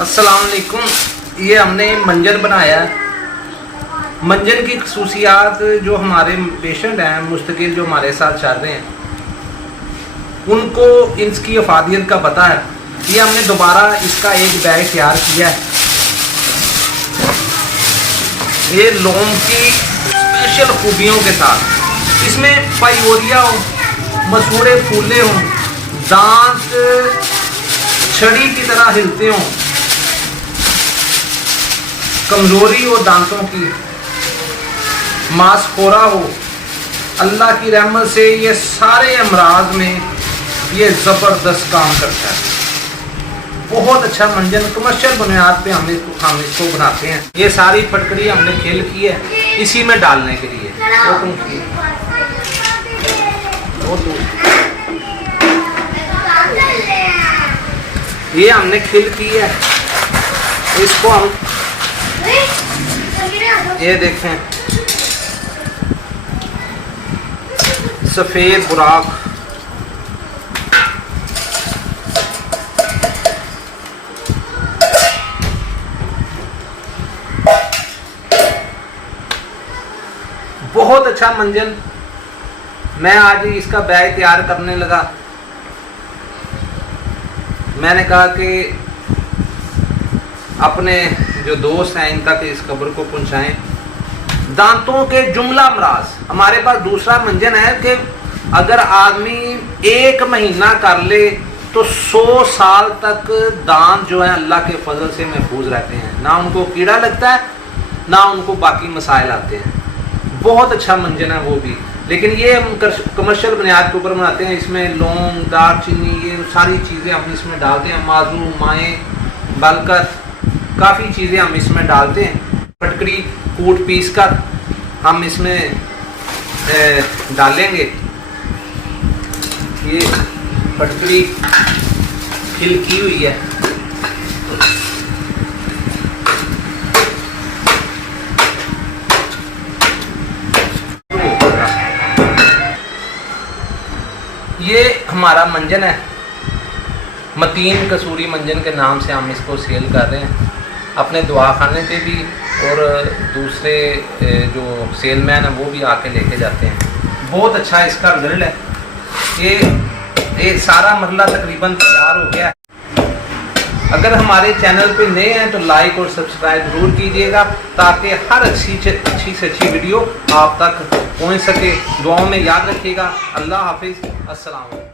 अस्सलाम वालेकुम। ये हमने मंजन बनाया है। मंजन की खसूसियात जो हमारे पेशेंट हैं मुस्तकिल जो हमारे साथ चल रहे हैं उनको इसकी अफादियत का पता है। ये हमने दोबारा इसका एक बैग तैयार किया है। ये लौंग की स्पेशल खूबियों के साथ, इसमें पायोरिया हो, मसूड़े फूले हों, दांत छड़ी की तरह हिलते हों, कमजोरी हो दांतों की, मांसखोरा हो, अल्लाह की रहमत से ये सारे अमराज में ये ज़बरदस्त काम करता है। बहुत अच्छा मंजन कमर्शियल बुनियाद पे हम इसको बनाते हैं। ये सारी फटकड़ी हमने खेल की है इसी में डालने के लिए। ये हमने खिल की है, इसको हम ये देखें सफ़ेद बुराक, बहुत अच्छा मंजन। मैं आज ही इसका बैग तैयार करने लगा। मैंने कहा कि अपने जो दोस्त हैं इन तक इस खबर को पहुंचाएं। दांतों के जुमला अमराज। हमारे पास दूसरा मंजन है कि अगर आदमी 1 महीना कर ले तो 100 साल तक दांत जो है अल्लाह के फजल से महफूज रहते हैं, ना उनको कीड़ा लगता है ना उनको बाकी मसाइल आते हैं। बहुत अच्छा मंजन है वो भी, लेकिन ये हम कमर्शियल बुनियाद के ऊपर बनाते हैं। इसमें लौंग, दालचीनी, ये सारी चीज़ें हम इसमें डालते हैं। माजू, माए, बलकत, काफ़ी चीज़ें हम इसमें डालते हैं। फटकड़ी कूट पीस कर हम इसमें डालेंगे। ये फटकड़ी खिल की हुई है। ये हमारा मंजन है, मतीन कसूरी मंजन के नाम से हम इसको सेल कर रहे हैं। अपने दवाखाने पे भी और दूसरे जो सेलमैन है वो भी आके लेके जाते हैं। बहुत अच्छा इसका रिजल्ट है। ये सारा मरला तकरीबन तैयार हो गया है। अगर हमारे चैनल पे नए हैं तो लाइक और सब्सक्राइब ज़रूर कीजिएगा ताकि हर अच्छी से अच्छी वीडियो आप तक पहुंच सके। दुआओं में याद रखिएगा। अल्लाह हाफिज़। अस्सलाम वालेकुम।